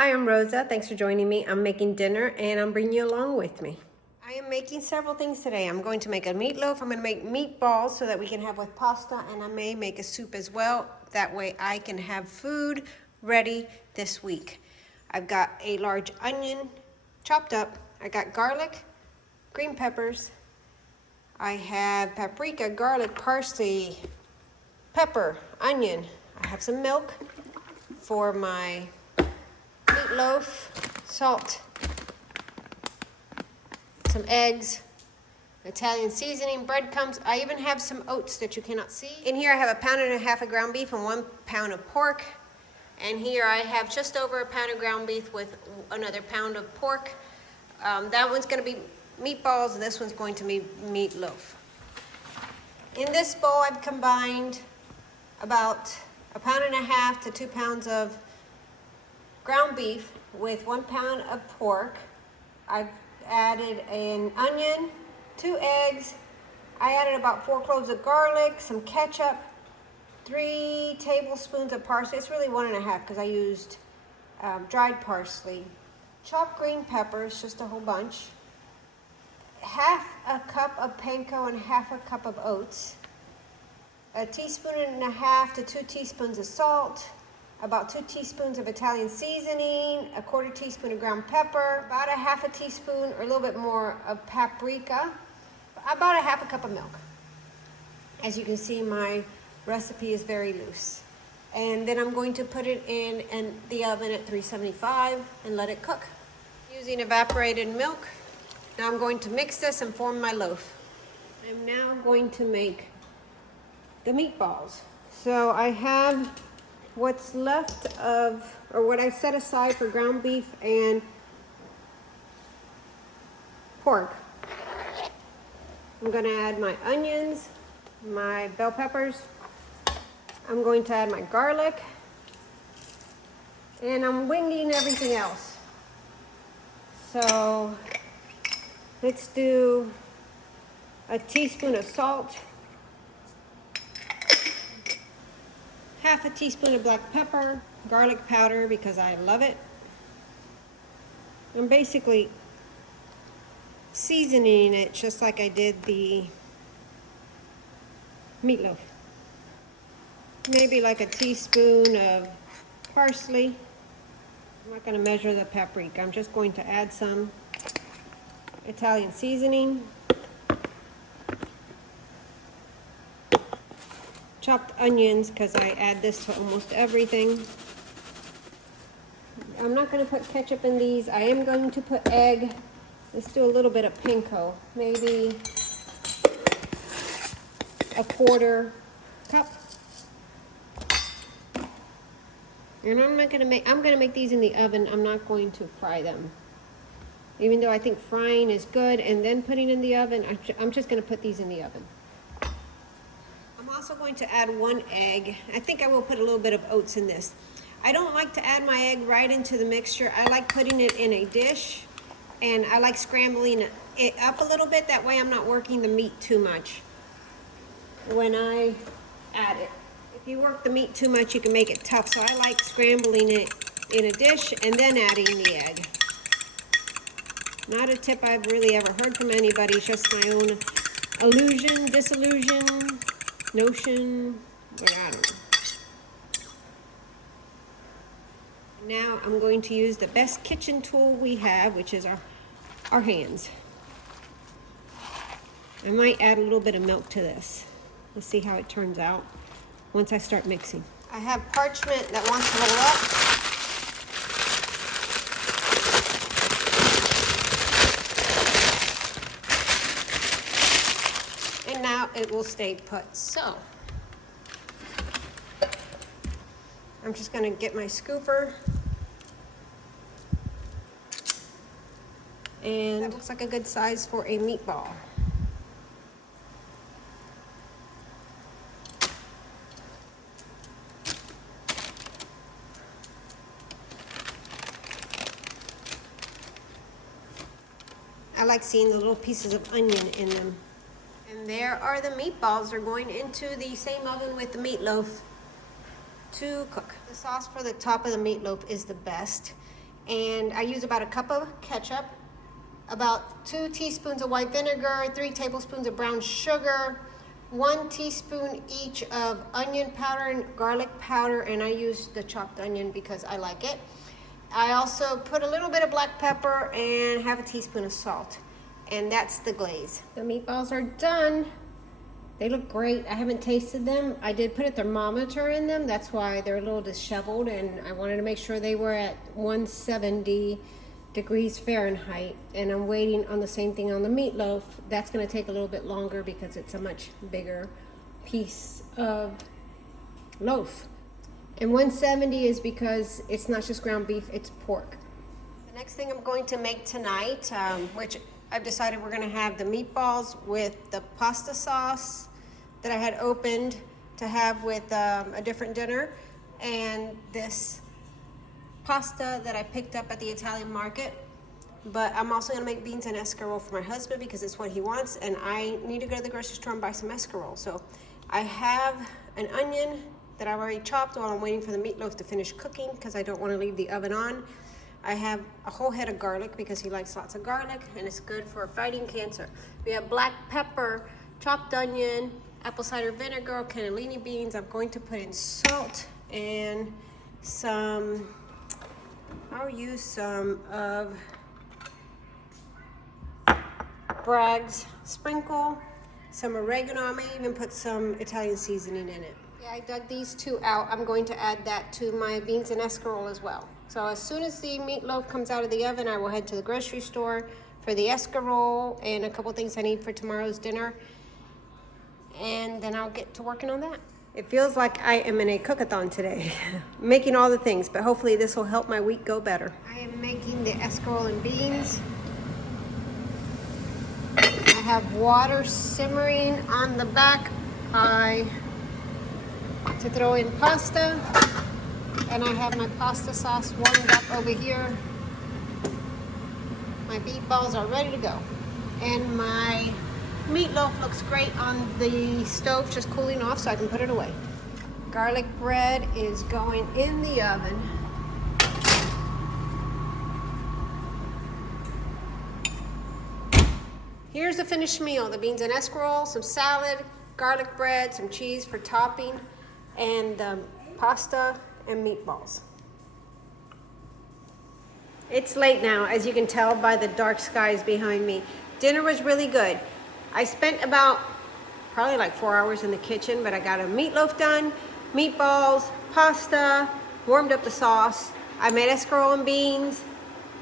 Hi, I'm Rosa. Thanks for joining me. I'm making dinner and I'm bringing you along with me. I am making several things today. I'm going to make a meatloaf. I'm going to make meatballs so that we can have with pasta, and I may make a soup as well. That way I can have food ready this week. I've got a large onion chopped up. I got garlic, green peppers. I have paprika, garlic, parsley, pepper, onion. I have some milk for my meatloaf, salt, some eggs, Italian seasoning, breadcrumbs. I even have some oats that you cannot see. In here I have 1.5 pounds of ground beef and 1 pound of pork. And here I have just over 1 pound of ground beef with another pound of pork. That one's going to be meatballs, and this one's going to be meatloaf. In this bowl I've combined about 1.5 pounds to 2 pounds of ground beef with 1 pound of pork. I've added an onion, 2 eggs. I added about 4 cloves of garlic, some ketchup, 3 tablespoons of parsley. It's really 1.5 because I used dried parsley. Chopped green peppers, just a whole bunch. 1/2 cup of panko and 1/2 cup of oats. 1.5 teaspoons to 2 teaspoons of salt. About 2 teaspoons of Italian seasoning, 1/4 teaspoon of ground pepper, about 1/2 teaspoon or a little bit more of paprika, about 1/2 cup of milk. As you can see, my recipe is very loose. And then I'm going to put it in the oven at 375 and let it cook. Using evaporated milk. Now I'm going to mix this and form my loaf. I'm now going to make the meatballs. So I have what's left of, or what I set aside for ground beef and pork. I'm going to add my onions, my bell peppers. I'm going to add my garlic, and I'm winging everything else. So let's do a teaspoon of salt, 1/2 teaspoon of black pepper, garlic powder because I love it. I'm basically seasoning it just like I did the meatloaf. Maybe like a teaspoon of parsley. I'm not going to measure the paprika. I'm just going to add some Italian seasoning. Chopped onions, because I add this to almost everything. I'm not going to put ketchup in these. I am going to put egg. Let's do a little bit of panko, maybe 1/4 cup. And I'm going to make these in the oven. I'm not going to fry them. Even though I think frying is good and then putting in the oven, I'm just going to put these in the oven. I'm also going to add 1 egg. I think I will put a little bit of oats in this. I don't like to add my egg right into the mixture. I like putting it in a dish, and I like scrambling it up a little bit. That way I'm not working the meat too much when I add it. If you work the meat too much, you can make it tough. So I like scrambling it in a dish and then adding the egg. Not a tip I've really ever heard from anybody. It's just my own illusion, disillusion, notion, but I don't know. Now I'm going to use the best kitchen tool we have, which is our hands. I might add a little bit of milk to this. Let's see how it turns out once I start mixing. I have parchment that wants to roll up. And now it will stay put. So I'm just going to get my scooper. And that looks like a good size for a meatball. I like seeing the little pieces of onion in them. And there are the meatballs. They're going into the same oven with the meatloaf to cook. The sauce for the top of the meatloaf is the best. And I use about a cup of ketchup, about 2 teaspoons of white vinegar, 3 tablespoons of brown sugar, 1 teaspoon each of onion powder and garlic powder, and I use the chopped onion because I like it. I also put a little bit of black pepper and half a teaspoon of salt, and that's the glaze. The meatballs are done. They look great. I haven't tasted them. I did put a thermometer in them. That's why they're a little disheveled, and I wanted to make sure they were at 170 degrees Fahrenheit. And I'm waiting on the same thing on the meatloaf. That's going to take a little bit longer because it's a much bigger piece of loaf. And 170 is because it's not just ground beef, it's pork. The next thing I'm going to make tonight, which I've decided we're going to have the meatballs with the pasta sauce that I had opened to have with a different dinner, and this pasta that I picked up at the Italian market. But I'm also going to make beans and escarole for my husband because it's what he wants, and I need to go to the grocery store and buy some escarole. So I have an onion that I've already chopped while I'm waiting for the meatloaf to finish cooking because I don't want to leave the oven on. I have a whole head of garlic because he likes lots of garlic, and it's good for fighting cancer. We have black pepper, chopped onion, apple cider vinegar, cannellini beans. I'm going to put in salt and I'll use some of Bragg's sprinkle, some oregano. I may even put some Italian seasoning in it. Yeah, I dug these 2 out. I'm going to add that to my beans and escarole as well. So as soon as the meatloaf comes out of the oven, I will head to the grocery store for the escarole and a couple things I need for tomorrow's dinner. And then I'll get to working on that. It feels like I am in a cook-a-thon today, making all the things, but hopefully this will help my week go better. I am making the escarole and beans. I have water simmering on the back to throw in pasta, and I have my pasta sauce warmed up over here. My meatballs are ready to go, and my meatloaf looks great on the stove, just cooling off so I can put it away. Garlic bread is going in the oven. Here's the finished meal: the beans and escarole, some salad, garlic bread, some cheese for topping, and pasta and meatballs. It's late now, as you can tell by the dark skies behind me. Dinner was really good. I spent about probably like 4 hours in the kitchen, but I got a meatloaf done, meatballs, pasta, warmed up the sauce. I made escarole and beans,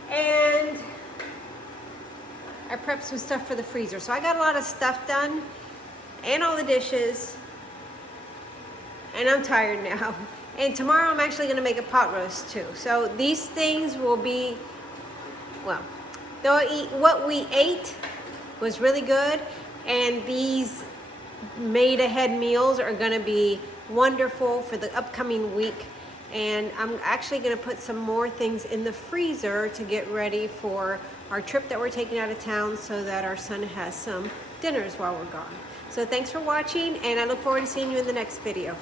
and I prepped some stuff for the freezer. So I got a lot of stuff done and all the dishes, and I'm tired now. And tomorrow I'm actually gonna make a pot roast too. So these things will be, well, they'll eat. What we ate was really good, and these made ahead meals are gonna be wonderful for the upcoming week. And I'm actually gonna put some more things in the freezer to get ready for our trip that we're taking out of town, so that our son has some dinners while we're gone. So thanks for watching, and I look forward to seeing you in the next video.